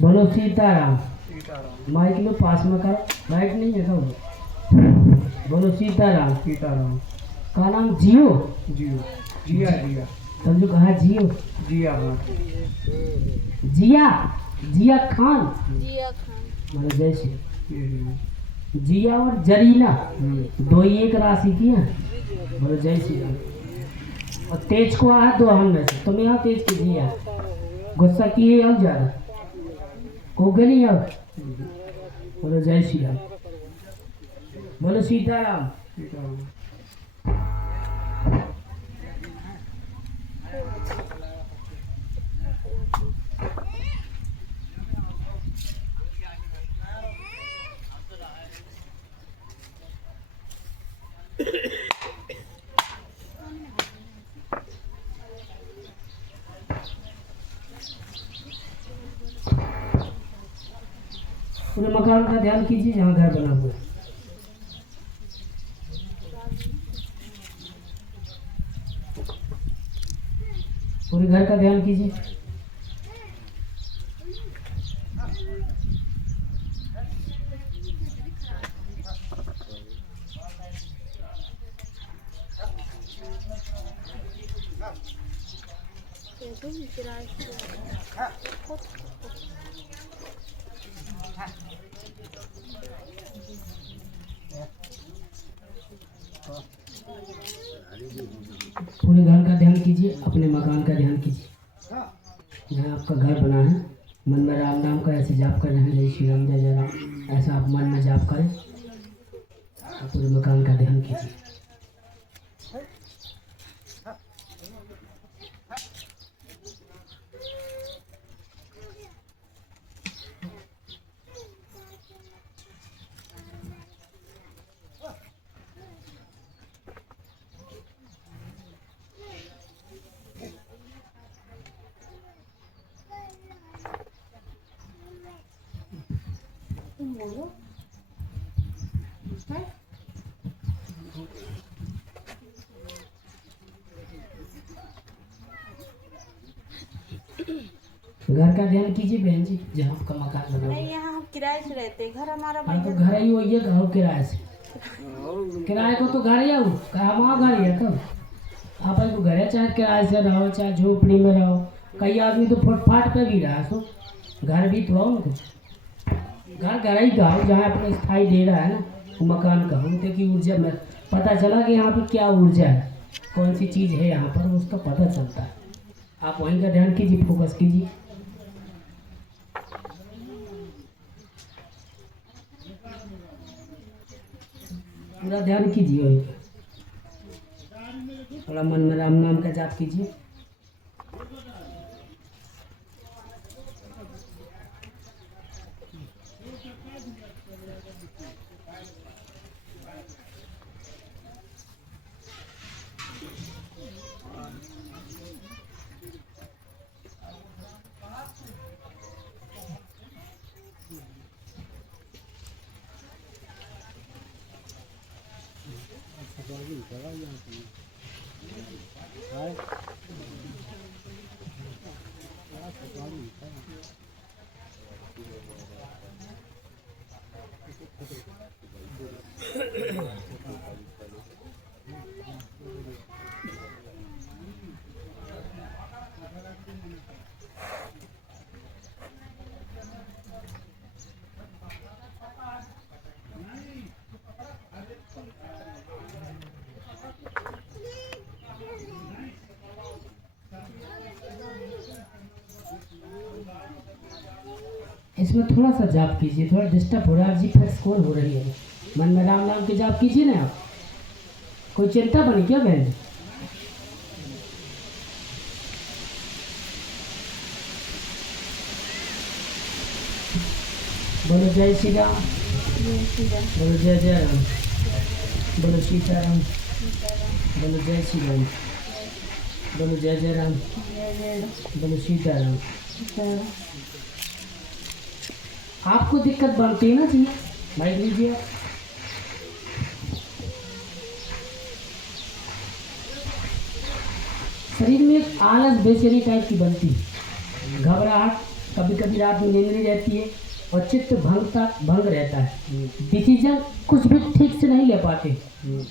बोलो सीताराम। माइक में पास में करो, माइक नहीं है तो बोलो सीताराम। सीताराम। का नाम जियो? जियो। जिया जिया समझो कहा जियो। जिया हाँ। जिया जिया खान। जिया खान। मतलब जैसे जिया और जरीना दो ही एक राशि की है। बोलो जय श्री राम। और तेज को आ दो हम में से तुम यहाँ तेज की जिया गुस्सा किए अब ज्यादा हो गई अब। बोलो जय श्री राम। बोलो सीताराम। सीताराम। पूरे मकान का ध्यान कीजिए जहाँ घर बना हुआ है। पूरे घर का ध्यान कीजिए। पूरे घर का ध्यान कीजिए, अपने मकान का ध्यान कीजिए। जहाँ आपका घर बना है मन में राम नाम का ऐसे जाप कर रहे हैं, जय श्री राम जय जय राम, ऐसा आप मन में जाप करें। पूरे मकान का ध्यान कीजिए। घर का ध्यान कीजिए बहन जी, जहाँ आपका मकान बना हुआ है। नहीं, यहाँ हम किराए से रहते हैं, घर हमारा हाँ तो बढ़िया। घर ही वही है, गाँव किराए से। किराए को तो घर ही आओ, कहाँ घर ही है कब आप को घर है, चाहे किराए से रहो चाहे झोपड़ी में रहो। कई आदमी तो फुटपाथ पे भी रहा, सो घर भी तो आओ घर घर ही गाँव जहाँ अपने स्थाई दे रहा है ना वो मकान का हम की ऊर्जा में पता चला कि यहाँ पे क्या ऊर्जा है, कौन सी चीज़ है यहाँ पर, उसका पता चलता है। आप वहीं का ध्यान कीजिए, फोकस कीजिए। पूरा ध्यान कीजिए वहीं पे। थोड़ा मन में राम नाम का जाप कीजिए। इसमें थोड़ा सा जाप कीजिए, थोड़ा डिस्टर्ब हो रहा है जी, फिर स्कोर हो रही है। मन में राम नाम के जाप कीजिए ना आप। कोई चिंता बनी क्या बहन? बोलो जय श्री राम। बोलो जय जय राम। बोलो सीताराम। बोलो जय श्री राम। बोलो जय जय राम। बोलो सीताराम। आपको दिक्कत बनती है ना जी, माइक लीजिए। शरीर में एक आलस बेचैनी टाइप की बनती है, घबराहट, कभी कभी रात में नींद नहीं रहती है और चित्त भंग रहता है। डिसीजन कुछ भी ठीक से नहीं ले पाते,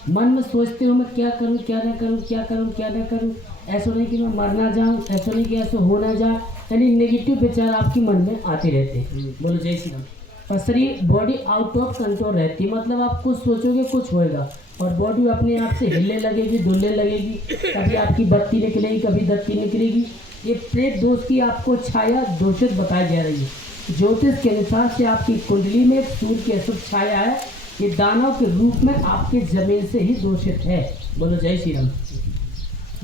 मन में सोचते हो मैं क्या करूं क्या ना करूं, क्या करूं क्या ना करूं, ऐसा नहीं कि मैं मर ना जाऊं, ऐसा नहीं कि ऐसा हो ना जाए, यानी नेगेटिव विचार आपके मन में आते रहते हैं। बोलो जय श्री राम। और शरीर बॉडी आउट ऑफ कंट्रोल रहती है, मतलब आप कुछ सोचोगे कुछ होएगा और बॉडी अपने आप से हिलने लगेगी, डुलने लगेगी, कभी आपकी बत्ती निकलेगी, कभी दत्ती निकलेगी। ये प्रेत दोष की आपको छाया दोषित बताई जा रही है। ज्योतिष के अनुसार से आपकी कुंडली में सूर्य की अशुभ छाया है, ये दानव के रूप में आपके जमीन से ही दोषित है। बोलो जय श्री राम,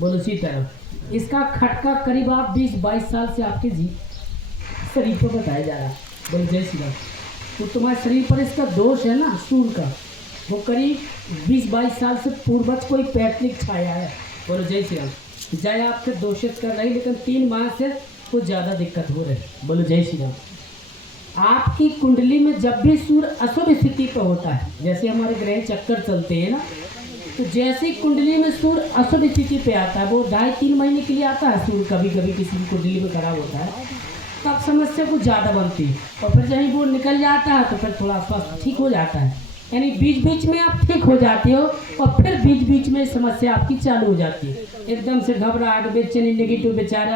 बोलो सीताराम। इसका खटका करीब आप 20-22 साल से आपके शरीर पर बताया जा रहा है। बोलो जय श्री राम। तो तुम्हारे शरीर पर इसका दोष है ना सूर्य का, वो करीब 20-22 साल से पूर्वज कोई पैतृक छाया है। बोलो जय श्री राम। जय आपके दोषित कर रही, लेकिन 3 माह से कुछ ज़्यादा दिक्कत हो रही। बोलो जय श्री राम। आपकी कुंडली में जब भी सूर्य अशुभ स्थिति पर होता है, जैसे हमारे ग्रह चक्कर चलते हैं ना, तो जैसे ही कुंडली में सूर्य अशुभ स्थिति पे आता है, वो 2.5-3 महीने के लिए आता है सूर्य, कभी कभी किसी की कुंडली में खराब होता है, तब समस्या कुछ ज़्यादा बनती है और फिर जहीं वो निकल जाता है तो फिर थोड़ा स्वास्थ्य ठीक हो जाता है। यानी बीच बीच में आप ठीक हो जाते हो और फिर बीच बीच में समस्या आपकी चालू हो जाती है। एकदम से घबराहट, बेचैनी, नेगेटिव विचार,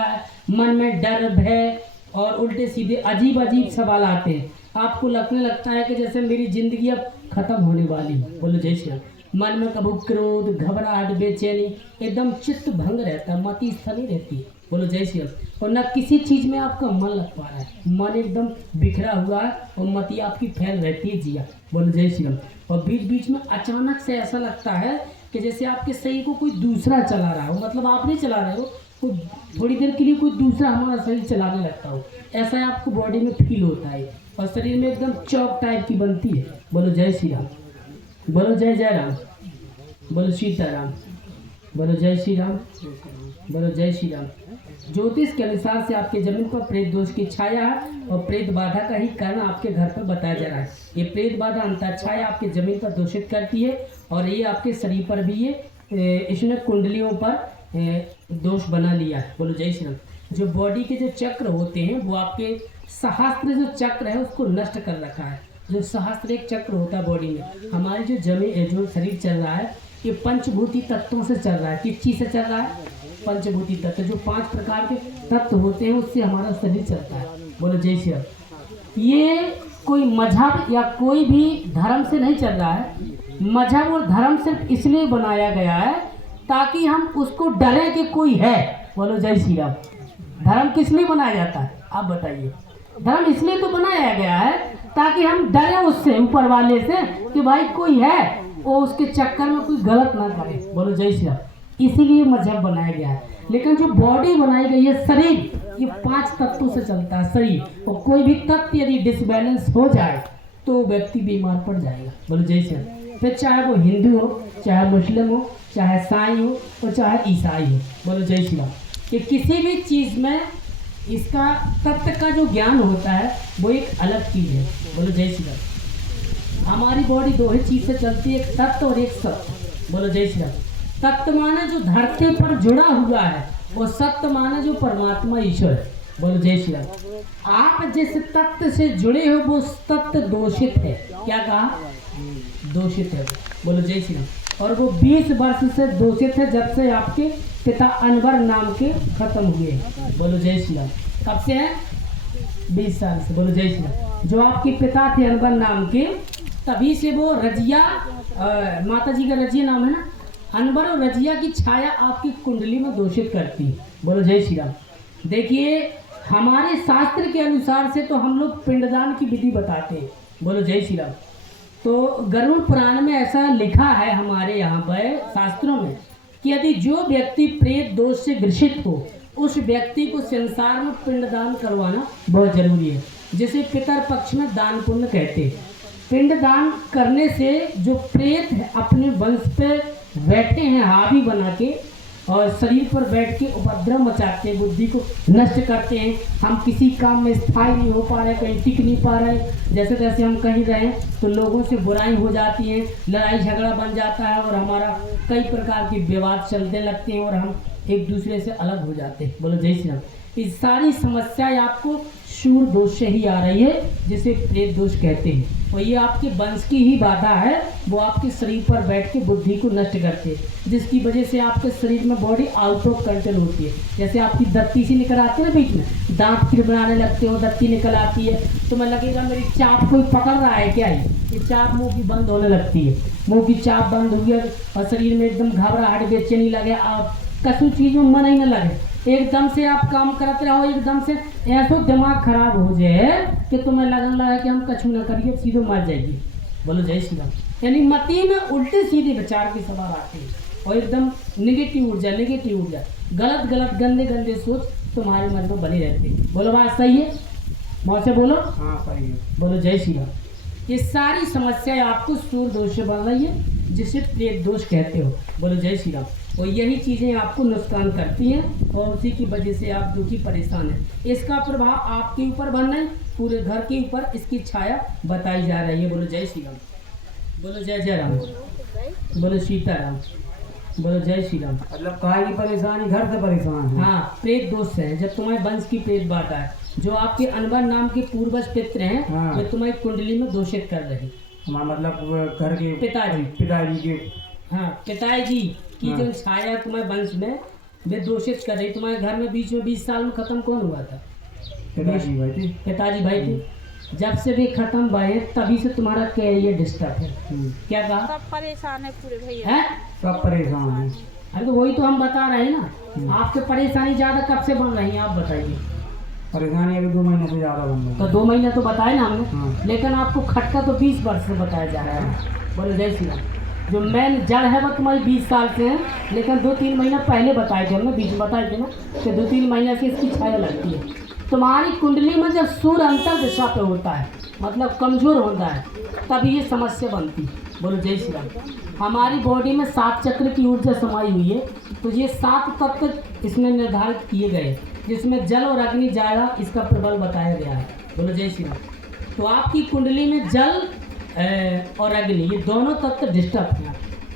मन में डर, भय और उल्टे सीधे अजीब अजीब सवाल आते हैं। आपको लगने लगता है कि जैसे मेरी जिंदगी अब खत्म होने वाली है। बोलो जय श्री राम। मन में कभी क्रोध, घबराहट, बेचैनी, एकदम चित्त भंग रहता है, मति स्थली रहती है। बोलो जय श्री राम। और न किसी चीज़ में आपका मन लग पा रहा है, मन एकदम बिखरा हुआ है और मति आपकी फैल रहती है जिया। बोलो जय श्री राम। और बीच बीच में अचानक से ऐसा लगता है कि जैसे आपके शरीर को कोई दूसरा चला रहा हो, मतलब आप नहीं चला रहे हो, कोई थोड़ी देर के लिए कोई दूसरा हमारा शरीर चलाने लगता हो, ऐसा आपको बॉडी में फील होता है और शरीर में एकदम चौक टाइप की बनती है। बोलो जय श्री राम, बोलो जय जय राम, बोलो सीताराम, बोलो जय श्री राम, बोलो जय श्री राम। ज्योतिष के अनुसार से आपके जमीन पर प्रेत दोष की छाया है और प्रेत बाधा का ही कारण आपके घर पर बताया जा रहा है। ये प्रेत बाधा अंतर छाया आपके जमीन पर दूषित करती है और ये आपके शरीर पर भी ये इसने कुंडलियों पर दोष बना लिया है। बोलो जय श्री राम। जो बॉडी के जो चक्र होते हैं वो आपके सहस्त्र जो चक्र है उसको नष्ट कर रखा है। जो सहस्त्र एक चक्र होता है बॉडी में, हमारी जो जमीन जो शरीर चल रहा है ये पंचभूति तत्वों से चल रहा है। किस चीज़ से चल रहा है? पंचभूति तत्व, जो 5 प्रकार के तत्व होते हैं उससे हमारा शरीर चलता है। बोलो जय श्री राम। ये कोई मजहब या कोई भी धर्म से नहीं चल रहा है। मजहब और धर्म सिर्फ इसलिए बनाया गया है ताकि हम उसको डरें कि कोई है। बोलो जय श्री राम। धर्म किस लिए बनाया जाता है आप बताइए? धर्म इसलिए तो बनाया गया है ताकि हम डरें उससे, ऊपर वाले से, कि भाई कोई है, वो उसके चक्कर में कोई गलत ना करे। बोलो जय श्री राम। इसीलिए मजहब बनाया गया है। लेकिन जो बॉडी बनाई गई है, शरीर, ये 5 तत्वों से चलता है शरीर, और कोई भी तत्व यदि डिसबैलेंस हो जाए तो व्यक्ति बीमार पड़ जाएगा। बोलो जय श्री राम। फिर चाहे वो हिंदू हो, चाहे मुस्लिम हो, चाहे साई हो और चाहे ईसाई हो। बोलो जय श्री राम। कि किसी भी चीज़ में इसका तत्व का जो ज्ञान होता है वो एक अलग चीज़ है। बोलो जय श्री राम। हमारी बॉडी 2 ही चीज़ से चलती है, एक तत्व और एक सत्य। बोलो जय श्री राम। तत्व माने जो धरती पर जुड़ा हुआ है और सत्य माने जो परमात्मा ईश्वर है। बोलो जय श्री राम। आप जिस तत्व से जुड़े हो वो तत्व दोषित है। क्या कहा? दोषित है। बोलो जय श्री राम। और वो 20 वर्ष से दोषित है, जब से आपके पिता अनवर नाम के खत्म हुए। बोलो जय श्री राम। कब से है? 20 साल से। बोलो जय श्री राम। जो आपके पिता थे अनवर नाम के, तभी से वो रजिया, माता जी का रजिया नाम है ना, अनवर और रजिया की छाया आपकी कुंडली में दोषित करती है। बोलो जय श्री राम। देखिए हमारे शास्त्र के अनुसार से तो हम लोग पिंडदान की विधि बताते हैं। बोलो जय श्री राम। तो गरुड़ पुराण में ऐसा लिखा है हमारे यहाँ पर शास्त्रों में कि यदि जो व्यक्ति प्रेत दोष से ग्रसित हो उस व्यक्ति को संसार में पिंडदान करवाना बहुत जरूरी है, जिसे पितर पक्ष में दान पुण्य कहते हैं। पिंडदान करने से जो प्रेत अपने वंश पे बैठे हैं हावी बना के और शरीर पर बैठ के उपद्रव मचाते हैं, बुद्धि को नष्ट करते हैं। हम किसी काम में स्थायी नहीं हो पा रहे, कहीं टिक नहीं पा रहे, जैसे तैसे हम कहीं रहे तो लोगों से बुराई हो जाती है, लड़ाई झगड़ा बन जाता है और हमारा कई प्रकार के विवाद चलने लगते हैं और हम एक दूसरे से अलग हो जाते हैं। बोलो जय श्री राम। ये सारी समस्याएं आपको शूर दोष से ही आ रही है, जिसे प्रेत दोष कहते हैं। और ये आपके वंश की ही बाधा है, वो आपके शरीर पर बैठ के बुद्धि को नष्ट करते हैं, जिसकी वजह से आपके शरीर में बॉडी आउट ऑफ कंट्रोल होती है। जैसे आपकी दत्ती सी निकल आती है ना बीच में, दांत फिर बनाने लगते हो, दत्ती निकल आती है, तो मैं लगेगा मेरी चाप कोई पकड़ रहा है क्या, ये चाप मुंह की बंद होने लगती है, मुंह की चाप बंद हुई है और शरीर में एकदम घबराहट बेचैनी लगे, आप कसू चीज में मन ही न लगे, एकदम से आप काम करते रहो, एकदम से ऐसा दिमाग खराब हो जाए कि तुम्हें लगने लगा कि हम कछु न करिए, सीधे मर जाइए। बोलो जय श्री राम। यानी मति में उल्टे सीधे विचार के सवाल आते हैं और एकदम नेगेटिव ऊर्जा, गलत गलत गंदे गंदे सोच तुम्हारे मन में बने रहते हैं। बोलो बात सही है, मौत से बोलो। हाँ सही है। बोलो जय श्री राम। ये सारी समस्याएं आपको सूर दोष से बन रही है, जिसे प्रेत दोष कहते हो। बोलो जय श्री राम। और यही चीज़ें आपको नुकसान करती हैं और उसी की वजह से आप दुखी परेशान हैं। इसका प्रभाव आपके ऊपर बन रहा है, पूरे घर के ऊपर इसकी छाया बताई जा रही है। बोलो जय श्री राम। बोलो जय जय राम। बोलो सीताराम। बोलो जय श्री राम। मतलब कहा की परेशानी घर से परेशान है। हाँ, प्रेत दोष है। जब तुम्हारे वंश की प्रेत बाटा है, जो आपके अनवर नाम के पूर्वज पित्र हैं, हाँ। वे तुम्हारी कुंडली में दोषित कर रहे हैं। हमारा मतलब घर के पिताजी के हाँ, पिताजी की हाँ। जो छाया तुम्हारे वंश में वे दोषित कर रही। तुम्हारे घर में बीच में 20 साल में खत्म कौन हुआ था? पिताजी भाई थे। पिताजी भाई थे। जब से वे खत्म भये तभी से तुम्हारा कैरियर डिस्टर्ब है। क्या कहा? सब परेशान है पूरे भैया। है? सब परेशान है। अरे तो वही तो हम बता रहे हैं ना। आपके परेशानी ज्यादा कब से बन रही है, आप बताइए। परेशानी अभी 2 महीने से ज़्यादा बन रही तो है। 2 महीने तो बताए ना हमने, हाँ। लेकिन आपको खटका तो 20 वर्ष से बताया जा रहा है। बोलो जय श्री राम। जो मेन जड़ है वो तुम्हारी 20 साल से है, लेकिन 2-3 महीना पहले बताए थे हमने, बीच में बताए थे ना कि 2-3 महीने से इसकी छाया लगती है। तुम्हारी कुंडली में जब सूर्य अंतर दिशा पे होता है, मतलब कमजोर होता है, तभी ये समस्या बनती है। बोलो जय श्री राम। हमारी बॉडी में 7 चक्र की ऊर्जा समाई हुई है, तो ये 7 तत्व इसमें निर्धारित किए गए, जिसमें जल और अग्नि ज्यादा इसका प्रबल बताया गया है। बोलो जय श्री राम। तो आपकी कुंडली में जल और अग्नि, ये दोनों तत्व डिस्टर्ब हैं।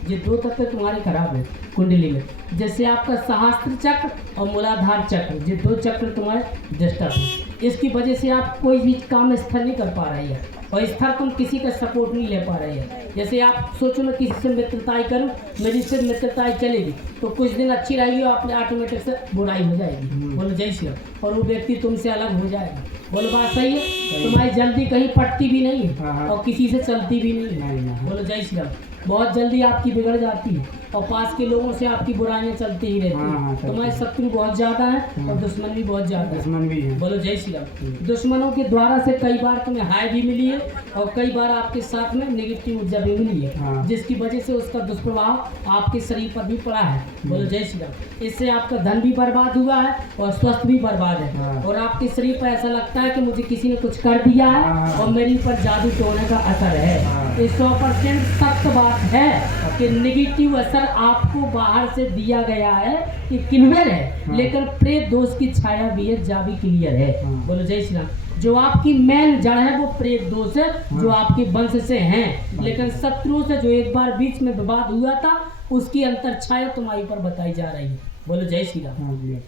ये 2 तत्व तुम्हारे खराब है कुंडली में। जैसे आपका सहस्त्र चक्र और मूलाधार चक्र, ये 2 चक्र तुम्हारे डिस्टर्ब है। इसकी वजह से आप कोई भी काम स्थल नहीं कर पा रही है, और स्तर तुम किसी का सपोर्ट नहीं ले पा रही है। जैसे आप सोचो मैं किसी से मित्रताई करूँ, मेरी से मित्रताई चलेगी तो कुछ दिन अच्छी रहेगी और अपने ऑटोमेटिक से बुराई हो जाएगी। बोलो जय श्री राम। और वो व्यक्ति तुमसे अलग हो जाएगा। बोलो बात सही है। तुम्हारी जल्दी कहीं पटती भी नहीं है और किसी से चलती भी नहीं है। बोलो जय श्री राम। बहुत जल्दी आपकी बिगड़ जाती है और पास के लोगों से आपकी बुराइयां चलती ही रहती हैं। तुम्हारे शत्रु बहुत ज़्यादा है और दुश्मन भी बहुत ज़्यादा है। दुश्मन भी है। बोलो जय श्री राम। दुश्मनों के द्वारा से कई बार तुम्हें हाय भी मिली है और कई बार आपके साथ में नेगेटिव ऊर्जा भी मिली है, जिसकी वजह से उसका दुष्प्रभाव आपके शरीर पर भी पड़ा है। बोलो जय श्री राम। इससे आपका धन भी बर्बाद हुआ है और स्वास्थ्य भी बर्बाद है, और आपके शरीर पर ऐसा लगता है कि मुझे किसी ने कुछ कर दिया है और मेरे ऊपर जादू टोने का असर है। ये 100% सत्य बात है कि नेगेटिव असर आपको बाहर से दिया गया है, ये क्लियर है, लेकिन प्रेत दोष की छाया भी है, जा भी क्लियर है। बोलो जय श्री राम। जो आपकी मेन जड़ है वो प्रेत दोष है, जो आपके वंश से हैं, लेकिन शत्रुओं से जो एक बार बीच में विवाद हुआ था, उसकी अंतर छाया तुम्हारे ऊपर बताई जा रही है। बोलो जय श्री राम।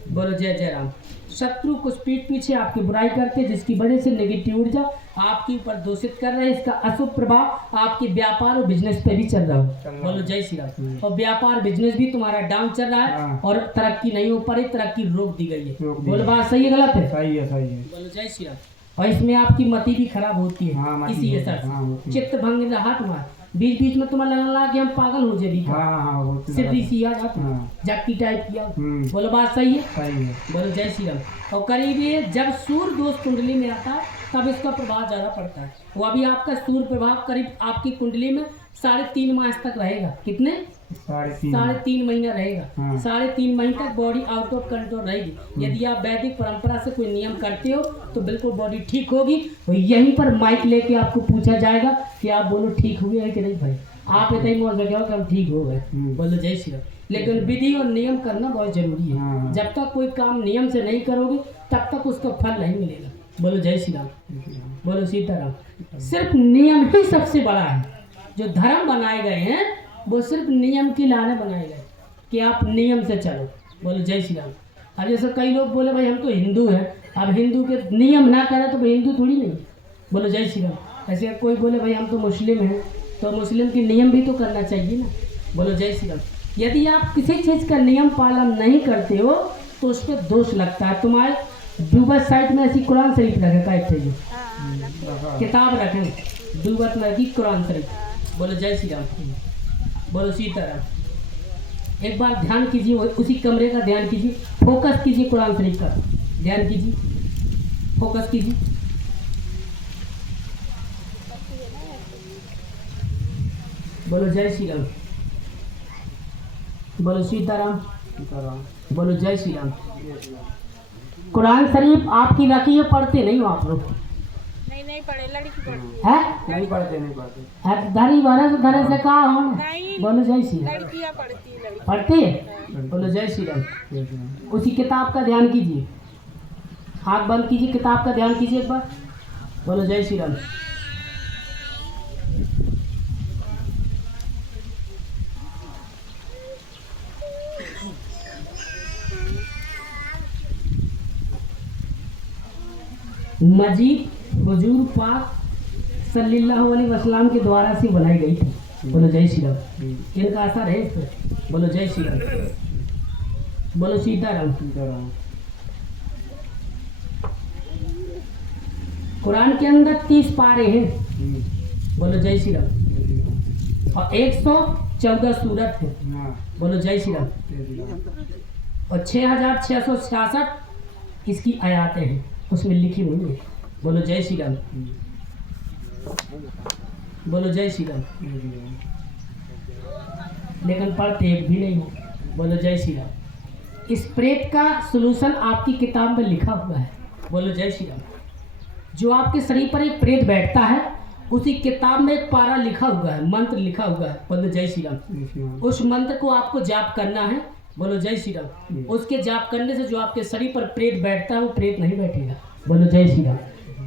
बोलो जय जय राम। शत्रु कुछ पीठ पीछे आपकी बुराई करते, जिसकी वजह से नेगेटिव ऊर्जा आपके ऊपर दोषित कर रहे हैं। इसका अशुभ प्रभाव आपके व्यापार और बिजनेस पे भी चल रहा हो। बोलो जय श्री राम। और व्यापार बिजनेस भी तुम्हारा डाउन चल रहा है और तरक्की नहीं हो पा रही, तरक्की रोक दी गई है। बोलो बात सही है गलत है? सही है, सही है। बोलो जय श्री राम। और इसमें आपकी मति भी खराब होती है, इसी असर से चित्त भंग रहा तुम्हारा, बीच बीच में तुम्हें लगने लगा कि हम पागल हो जाए, सिद्धि सी आ जाती जाकी टाइप किया। बोलो बात सही है? सही है। बोलो जय श्री राम। और करीब ये जब सूर्य दोष कुंडली में आता है तब इसका प्रभाव ज्यादा पड़ता है। वो अभी आपका सूर्य प्रभाव करीब आपकी कुंडली में 3.5 माह तक रहेगा। कितने? 3.5 महीना रहेगा। 3.5 महीने तक बॉडी आउट ऑफ कंट्रोल रहेगी। यदि आप वैदिक परंपरा से कोई नियम करते हो तो बिल्कुल बॉडी ठीक होगी। और यहीं पर माइक लेके आपको पूछा जाएगा कि आप बोलो ठीक हुए हैं कि नहीं भाई। आप इतना ही मौज लगे हो कि हम ठीक हो गए। बोलो जय श्री राम। लेकिन विधि और नियम करना बहुत जरूरी है। जब तक कोई काम नियम से नहीं करोगे तब तक उसका फल नहीं मिलेगा। बोलो जय श्री राम। बोलो सीताराम। सिर्फ नियम ही सबसे बड़ा है। जो धर्म बनाए गए हैं वो सिर्फ नियम की लाने बनाए गए कि आप नियम से चलो। बोलो जय श्री राम। अब जैसे कई लोग बोले भाई हम तो हिंदू हैं, अब हिंदू के नियम ना करें तो भाई हिंदू थोड़ी नहीं। बोलो जय श्री राम। ऐसे कोई बोले भाई हम तो मुस्लिम हैं, तो मुस्लिम के नियम भी तो करना चाहिए ना। बोलो जय श्री राम। यदि आप किसी चीज़ का नियम पालन नहीं करते हो तो उस पर दोष लगता है। तुम्हारे दुबई साइड में ऐसी कुरान शरीफ रखे कहते हैं, किताब रखें दुबत में रखी कुरान शरीफ। बोलो जय श्री राम। बोलो सीताराम। एक बार ध्यान कीजिए, उसी कमरे का ध्यान कीजिए, फोकस कीजिए कुरान शरीफ का ध्यान कीजिए, फोकस कीजिए। बोलो जय श्री राम। बोलो सीताराम। बोलो जय श्री राम। कुरान शरीफ आपकी रखी है, पढ़ते नहीं हो आप लोग? नहीं पढ़े, लड़की पढ़ती है नहीं पढ़ते। धरी वाला से धरे से कहा हो। नहीं, बोलो जय श्री राम। लड़कियां पढ़ती है, लड़की पढ़ते हैं? बोलो जय श्री राम। उसी किताब का ध्यान कीजिए, आँख बंद कीजिए, किताब का ध्यान कीजिए एक बार। बोलो जय श्री राम। मस्जिद हुजूर पाक सल्लल्लाहु अलैहि वसल्लम के द्वारा से बनाई गई थी। बोलो जय श्री राम। इनका असर है इस पर। बोलो जय श्री राम। बोलो सीताराम। कुरान के अंदर 30 पारे हैं। बोलो जय श्री राम। और 114 सूरत है। बोलो जय श्री राम। और 6666 इसकी आयातें हैं, उसमें लिखी हुई है। बोलो जय श्री राम। बोलो जय श्री राम। लेकिन पढ़ते एक भी नहीं हो। बोलो जय श्री राम। इस प्रेत का सलूशन आपकी किताब में लिखा हुआ है। बोलो जय श्री राम। जो आपके शरीर पर एक प्रेत बैठता है, उसी किताब में एक पारा लिखा हुआ है, मंत्र लिखा हुआ है। बोलो जय श्री राम। उस मंत्र को आपको जाप करना है। बोलो जय श्री राम। उसके जाप करने से जो आपके शरीर पर प्रेत बैठता है वो प्रेत नहीं बैठेगा। बोलो जय श्री राम।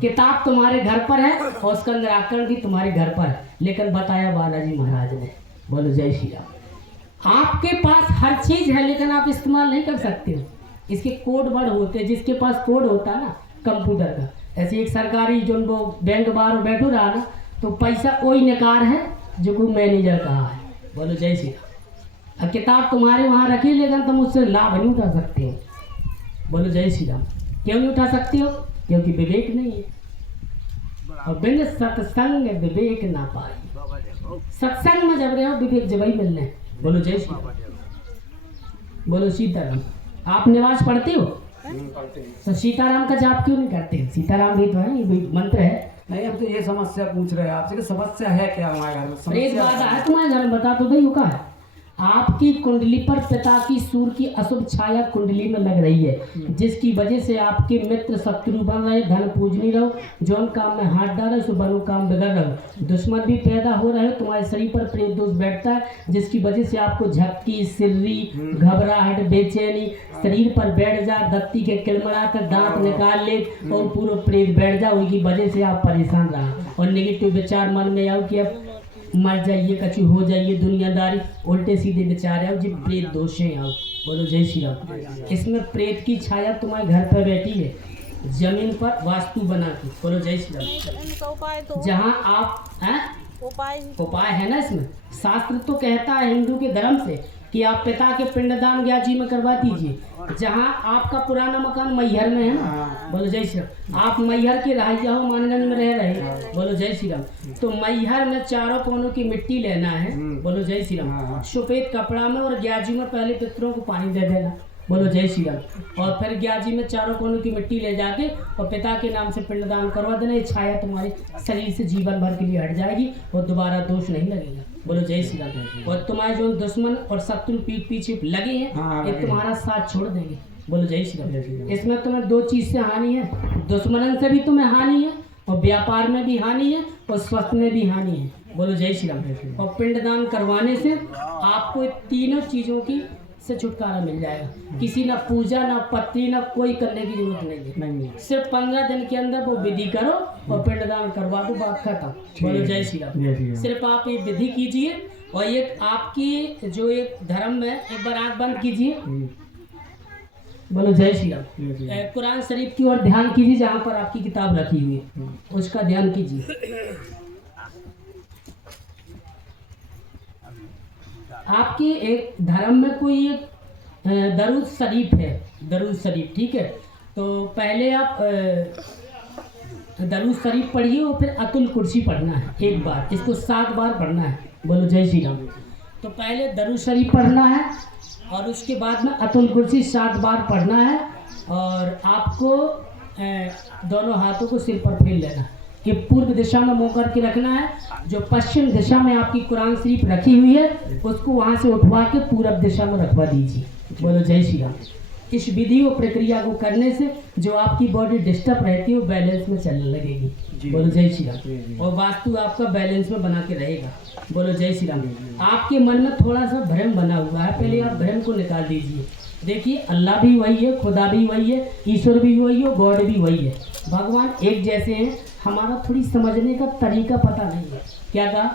किताब तुम्हारे घर पर है और उसका निराकरण भी तुम्हारे घर पर है, लेकिन बताया बालाजी महाराज ने। बोलो जय श्री राम। आपके पास हर चीज है लेकिन आप इस्तेमाल नहीं कर सकते हो। इसके कोड वर्ड होते हैं, जिसके पास कोड होता है ना कंप्यूटर का, ऐसे एक सरकारी जो वो बैंक बाहर बैठो रहा ना, तो पैसा वही निकार है जो कोई मैनेजर कहा है। बोलो जय श्री राम। अब किताब तुम्हारे वहाँ रखी लेकिन तुम उससे लाभ नहीं उठा सकते हो। बोलो जय श्री राम। क्यों नहीं उठा सकते हो? क्योंकि विवेक नहीं है। और बिन सत्संग विवेक ना पाई। सत्संग में जब रहे हो विवेक जब ही मिलने। बोलो जय श्री राम। बोलो सीताराम। आप निवास पढ़ते हो? तो सीताराम का जाप क्यों नहीं करते? सीताराम भी तो है, ये भी मंत्र है। नहीं, हम तो ये समस्या पूछ रहे हैं आपसे कि समस्या है क्या हमारे घर में? एक बात है तुम्हारे घर में, बता तो दई का है। आपकी कुंडली पर पिता की सूर्य की अशुभ छाया कुंडली में लग रही है, जिसकी वजह से आपके मित्र शत्रु बन रहे, धन पूजनी रहो, जौन काम में हाथ डाले सो बनो काम बिगड़ रहो, दुश्मन भी पैदा हो रहे हो, तुम्हारे शरीर पर प्रेत दोष बैठता है, जिसकी वजह से आपको झपकी, सिर्री, घबराहट, बेचैनी, शरीर पर बैठ जा, दत्ती के किलमड़ा कर दांत निकाल ले और पूरा प्रेत बैठ जा, उनकी वजह से आप परेशान रहा और नेगेटिव विचार मन में आओ कि अब मर जाइए, कछु हो जाइए, दुनियादारी, उल्टे सीधे विचार आओ, जी प्रेत दोष है आओ। बोलो जय श्री राम। इसमें प्रेत की छाया तुम्हारे घर पर बैठी है, जमीन पर वास्तु बना के। बोलो जय श्री राम। इनका उपाय तो जहाँ आप हैं उपाय है ना इसमें। शास्त्र तो कहता है हिंदू के धर्म से कि आप पिता के पिंडदान ग्याजी में करवा दीजिए। जहाँ आपका पुराना मकान मैहर में है ना, बोलो जय श्री राम, आप मैहर के रहिया हो, मानगंज में रह रहे, बोलो जय श्री राम, तो मैहर में चारों कोनों की मिट्टी लेना है। बोलो जय श्री राम। सफेद कपड़ा में और ग्याजी में पहले पितरों को पानी दे देना। बोलो जय श्री राम। और फिर ग्याजी में चारों कोनों की मिट्टी ले जाके और पिता के नाम से पिंडदान करवा देना। ये छाया तुम्हारे शरीर से जीवन भर के लिए हट जाएगी और दोबारा दोष नहीं लगेगा। बोलो जय श्री राम। और तुम्हारे जो दुश्मन और शत्रु पीठ पीछे लगे हैं, ये तुम्हारा साथ छोड़ देंगे। बोलो जय श्री राम। इसमें तुम्हें दो चीज से हानि है, दुश्मनन से भी तुम्हें हानि है और व्यापार में भी हानि है और स्वास्थ्य में भी हानि है। बोलो जय श्री राम। और पिंडदान करवाने से आपको तीनों चीजों की से छुटकारा मिल जाएगा। किसी ना पूजा ना पत्री ना कोई करने की जरूरत नहीं है। सिर्फ 15 दिन के अंदर वो विधि करो और पिंडदान करवा दो, बात खत्म। बोलो जय श्री राम। सिर्फ आप ये विधि कीजिए और ये आपकी जो एक धर्म में, एक बार आंख बंद कीजिए, बोलो जय श्री राम। कुरान शरीफ की ओर ध्यान कीजिए, जहाँ पर आपकी किताब रखी हुई है उसका ध्यान कीजिए। आपके एक धर्म में कोई एक दरूद शरीफ है, दरूद शरीफ, ठीक है। तो पहले आप दरूद शरीफ पढ़िए और फिर अतुल कुर्सी पढ़ना है एक बार, इसको 7 बार पढ़ना है। बोलो जय श्री राम। तो पहले दरूद शरीफ पढ़ना है और उसके बाद में अतुल कुर्सी 7 बार पढ़ना है और आपको दोनों हाथों को सिर पर फेर लेना है। ये पूर्व दिशा में मुंह करके रखना है। जो पश्चिम दिशा में आपकी कुरान शरीफ रखी हुई है उसको वहाँ से उठवा के पूरब दिशा में रखवा दीजिए। बोलो जय श्री राम। इस विधि और प्रक्रिया को करने से जो आपकी बॉडी डिस्टर्ब रहती है वो बैलेंस में चलने लगेगी। बोलो जय श्री राम। और वास्तु आपका बैलेंस में बना के रहेगा। बोलो जय श्री राम। आपके मन में थोड़ा सा भ्रम बना हुआ है, पहले आप भ्रम को निकाल दीजिए। देखिए अल्लाह भी वही है, खुदा भी वही है, ईश्वर भी वही है, गॉड भी वही है, भगवान एक जैसे हैं। हमारा थोड़ी समझने का तरीका पता नहीं है। क्या कहा?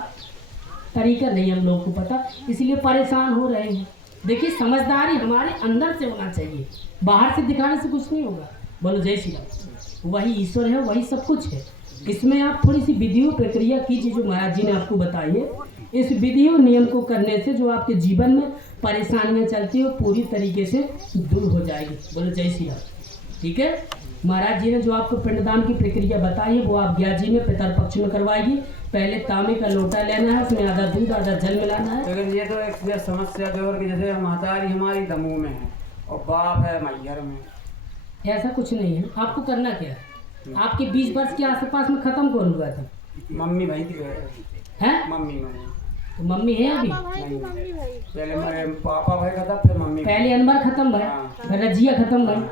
तरीका नहीं हम लोग को पता, इसलिए परेशान हो रहे हैं। देखिए समझदारी हमारे अंदर से होना चाहिए, बाहर से दिखाने से कुछ नहीं होगा। बोलो जय श्री राम। वही ईश्वर है, वही सब कुछ है। इसमें आप थोड़ी सी विधियों प्रक्रिया कीजिए जो महाराज जी ने आपको बताई है। इस विधियों नियम को करने से जो आपके जीवन में परेशानियां चलती है वो पूरी तरीके से दूर हो जाएगी। बोलो जय श्री राम। ठीक है, महाराज जी ने जो आपको पिंडदान की प्रक्रिया बताई है वो आप ब्याजी में पितर पक्ष में करवाइए। पहले तांबे का लोटा लेना है, उसमें आधा दूध आधा जल मिलाना है। लेकिन ये तो एक ये समस्या जो है कि जैसे मातारी हमारी दमू में है और बाप है मैहर में। ऐसा कुछ नहीं है। आपको करना क्या है? आपके 20 वर्ष के आसपास में खत्म कौन हुआ था? मम्मी भाई है? मम्मी तो मम्मी है अभी? मम्मी भाई पहले मेरे पापा भाई का था, फिर मम्मी। पहले अनवर खत्म भाई, फिर रजिया खत्म भाई।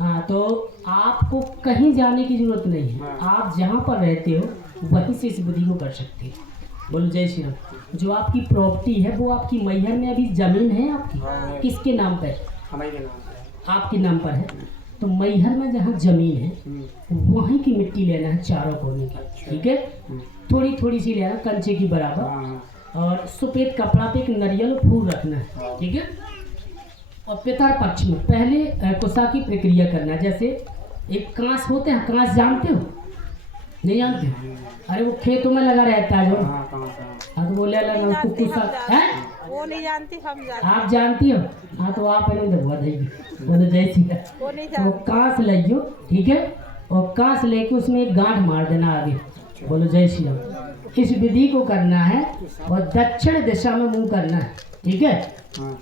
हाँ, तो आपको कहीं जाने की जरूरत नहीं है। आप जहाँ पर रहते हो वहीं से इस विधि को कर सकते हो। बोलो जय श्री राम। जो आपकी प्रॉपर्टी है वो आपकी मैहर में अभी जमीन है आपकी, किसके नाम पर? हमारे नाम पे। आपके नाम पर है। तो मैहर में जहाँ जमीन है वहीं की मिट्टी लेना है, चारों कोने की। ठीक है, थोड़ी थोड़ी सी लेना, कंचे की बराबर। और सफेद कपड़ा पे एक नारियल फूल रखना है। ठीक है, और पितर पक्ष में पहले कुशा की प्रक्रिया करना है। जैसे एक कांस होते हैं, कांस जानते हो? नहीं जानते? अरे वो खेतों में लगा रहता है जो। हाँ, तो वो ले लेना उसको कुशा है। वो नहीं जानती, हम जानते। आप जानती हो? हाँ, तो आप पहले दबा देगी। बोलो जय श्री राम। वो नहीं तो जानती। कांस लियो, ठीक है, और कांस लेके उसमें एक गांठ मार देना आगे। बोलो जय श्री राम। इस विधि को करना है और दक्षिण दिशा में मुंह करना है। ठीक है,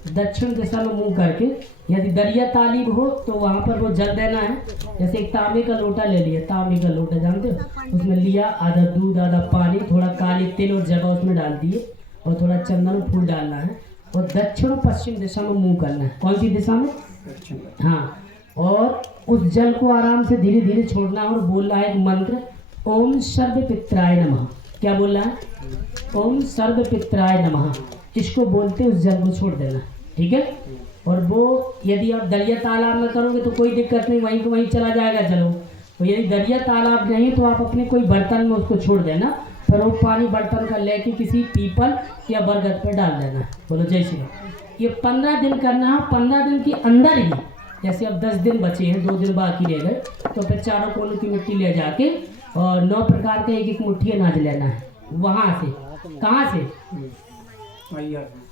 दक्षिण दिशा में मुंह करके यदि दरिया तालीब हो तो वहाँ पर वो जल देना है। जैसे एक तांबे का लोटा ले लिया, तांबे का लोटा जानते हो? उसमें लिया आधा दूध आधा पानी, थोड़ा काली तिल और जगह उसमें डाल दिए और थोड़ा चंदन फूल डालना है और दक्षिण पश्चिम दिशा में मुंह करना है। कौन सी दिशा में? हाँ, और उस जल को आराम से धीरे धीरे छोड़ना है और बोलना है एक मंत्र, ओम सर्वपित्राय नमः। क्या बोलना है? ओम सर्वपित्राय नमः। इसको बोलते उस जल को छोड़ देना। ठीक है, और वो यदि आप दरिया तालाब में करोगे तो कोई दिक्कत नहीं, वहीं को वहीं चला जाएगा जलो। और यदि दरिया तालाब नहीं तो आप अपने कोई बर्तन में उसको छोड़ देना, फिर वो पानी बर्तन का लेके किसी पीपल या बरगद पे डाल देना। बोलो जय श्री राम। ये 15 दिन करना है। 15 दिन के अंदर ही, जैसे अब 10 दिन बचे हैं, 2 दिन बाकी रह गए, तो फिर चारों कोनों की मिट्टी ले जाके और 9 प्रकार का एक एक मुट्ठी अनाज लेना है वहाँ से। कहाँ से?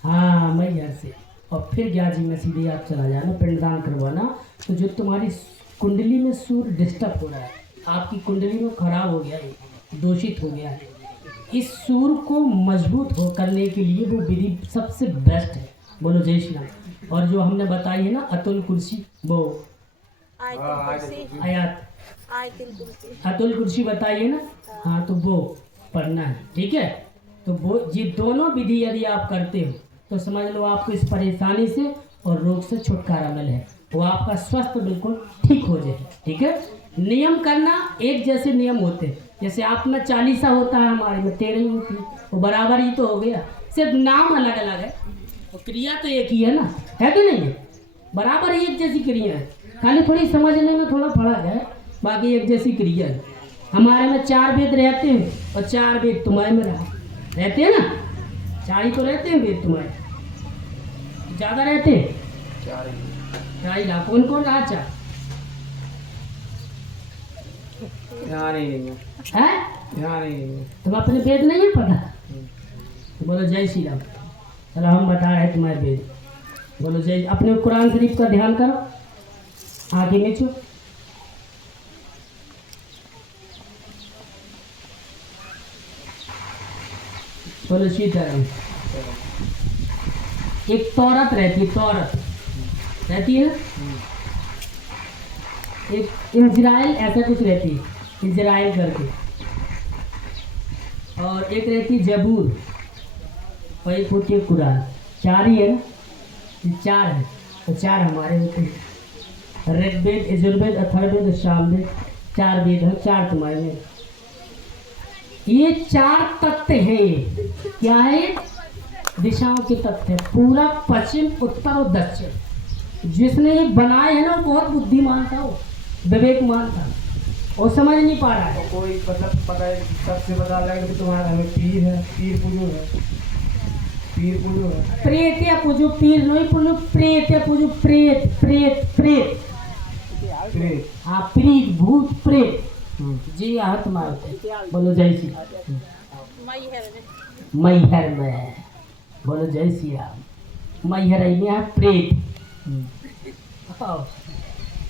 हाँ, मैहर से। और फिर ग्याजी में सीधे आप चला जाना, पिंडदान करवाना। तो जो तुम्हारी कुंडली में सूर्य डिस्टर्ब हो रहा है, आपकी कुंडली में खराब हो गया है, दूषित हो गया है, इस सूर्य को मजबूत हो करने के लिए वो विधि सबसे बेस्ट है। बोलो जय श्री राम। और जो हमने बताई है ना अतुल कुर्सी, वो आयात अतुल कुर्सी बताई है ना, हाँ, तो वो पढ़ना है। ठीक है, तो वो ये दोनों विधि यदि आप करते हो तो समझ लो आपको इस परेशानी से और रोग से छुटकारा मिले, वो आपका स्वास्थ्य बिल्कुल ठीक हो जाए। ठीक है, नियम करना एक जैसे नियम होते हैं। जैसे आप में 40 होता है, हमारे में 13 ही होती है, वो बराबर ही तो हो गया, सिर्फ नाम अलग अलग है और क्रिया तो एक ही है ना, है कि नहीं है? बराबर एक जैसी क्रिया है, खाली थोड़ी समझने में थोड़ा फर्क है, बाकी एक जैसी क्रिया है। हमारे में 4 वेद रहते हैं और 4 वेद तुम्हारे में रहते हैं ना, 4 ही तो रहते हैं वेद, तुम्हारे ज़्यादा रहते हैं। राई रहा कौन कौन रहा चा ध्यान ही नहीं है, है ध्यान ही नहीं है। तुम अपने वेद नहीं है पता? बोलो जय श्री राम। चलो हम बता रहे हैं तुम्हारे वेद। बोलो जय। अपने कुरान शरीफ का ध्यान करो, आगे नीचो। बोलो सीताराम। एक तौरत रहती है, तौरत रहती है ना, एक इजराइल ऐसा कुछ रहती है, इजराइल करके, और एक रहती है जबूर, और एक होती है कुरान। चार ही है ना, ये चार है, तो चार हमारे होते हैं। ऋग्वेद, यजुर्वेद, अथर्ववेद और सामवेद, चार वेद हैं, चार तुम्हारे में। ये चार तत्व है। क्या है? दिशाओं के तत्व है, पूरा, पश्चिम, उत्तर और दक्षिण। जिसने ये बनाए है ना वो बहुत बुद्धिमान था, वो विवेकमान था, वो समझ नहीं पा रहा है। तो कोई मतलब पता है सबसे पता लगा कि तुम्हारे घर में पीर है, पीर पूजो है, पीर पूजो है। प्रेत या पूजो, पीर नहीं पूजो, प्रेत या पूजो, प्रेत प्रेत प्रेत। प्रेत। हाँ, प्रीत, भूत, प्रेत जी हाँ तुम्हारे। बोलो जय श्री राम। मैहर में मैहर में बोलो जय श्री राम। मैहर में है प्रेत।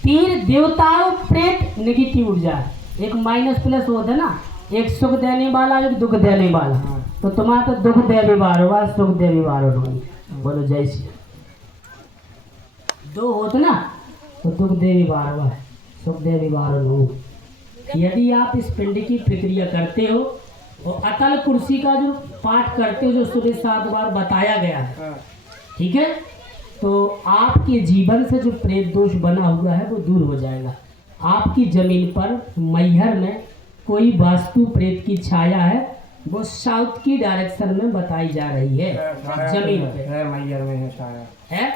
तीन देवताओं, प्रेत नेगेटिव ऊर्जा, एक माइनस प्लस होता है ना, एक सुख देने वाला, एक दुख देने वाला। तो तुम्हारा तो दुख देने वाला होगा, सुख देने वाला होगा। बोलो जय श्री राम। दो होते ना, तो दुख देने वाला होगा, सुख देने वाला होगा। यदि आप इस पिंड की प्रक्रिया करते हो और अटल कुर्सी का जो पाठ करते हो, जो सुबह 7 बार बताया गया है, ठीक है, तो आपके जीवन से जो प्रेत दोष बना हुआ है वो दूर हो जाएगा। आपकी जमीन पर मैहर में कोई वास्तु प्रेत की छाया है, वो साउथ की डायरेक्शन में बताई जा रही है। जमीन पे है, मैहर में है शायद है।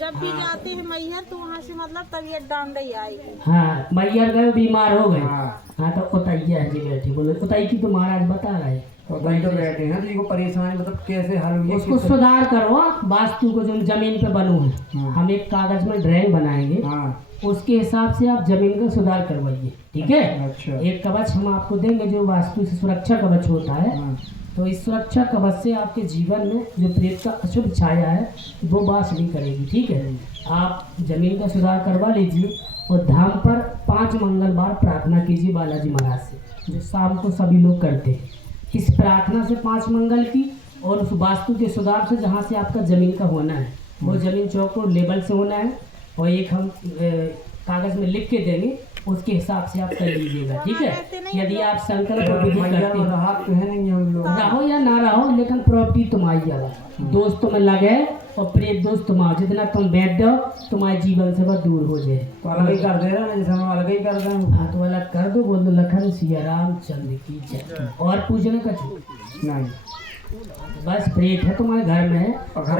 जब भी जाती है मैहर तो वहाँ से मतलब तबीयत डाउन रही आएगी। हाँ, मैहर गए, बीमार हो गए। हाँ। हाँ, तो उतैया है जी बैठी। बोलो उतई की तो महाराज बता रहे हैं। तो भाई तो बैठे हैं, तो इनको परेशानी मतलब कैसे हल हुई है, उसको सुधार करो। वास्तु को जो जमीन पे बनो है, हम एक कागज में ड्राइंग बनाएंगे, हाँ। उसके हिसाब से आप जमीन का सुधार करवाइए, ठीक है। अच्छा। एक कवच हम आपको देंगे जो वास्तु से सुरक्षा कवच होता है। हाँ। तो इस सुरक्षा कवच से आपके जीवन में जो प्रेत का अशुभ छाया है वो वास नहीं करेगी, ठीक है। आप जमीन का सुधार करवा लीजिए और धाम पर 5 मंगलवार प्रार्थना कीजिए बालाजी महाराज से, जो शाम को सभी लोग करते हैं। इस प्रार्थना से 5 मंगल की और उस वास्तु के सुधार से जहाँ से आपका जमीन का होना है वो जमीन चौकोर लेवल से होना है, और एक हम कागज में लिख के देंगे, उसके हिसाब से आप कर लीजिएगा, ठीक है। यदि आप संकल्प विधि करते हो, राहत तो है नहीं हम लोग, रहो या ना रहो, लेकिन प्रॉपर्टी तुम आइएगा, दोस्त में लगे और प्रेत दोस्त तुम आओ, जितना तुम बैठ जाओ तुम्हारे जीवन से वह दूर हो जाए। तो अलग ही कर दे रहा है, जैसे हम अलग ही कर दें। हाँ, तो अलग कर दो। बोल दो लखन सिया राम चंद्र की जय। और पूछने का नहीं, बस प्रेत है तुम्हारे घर में है। और घर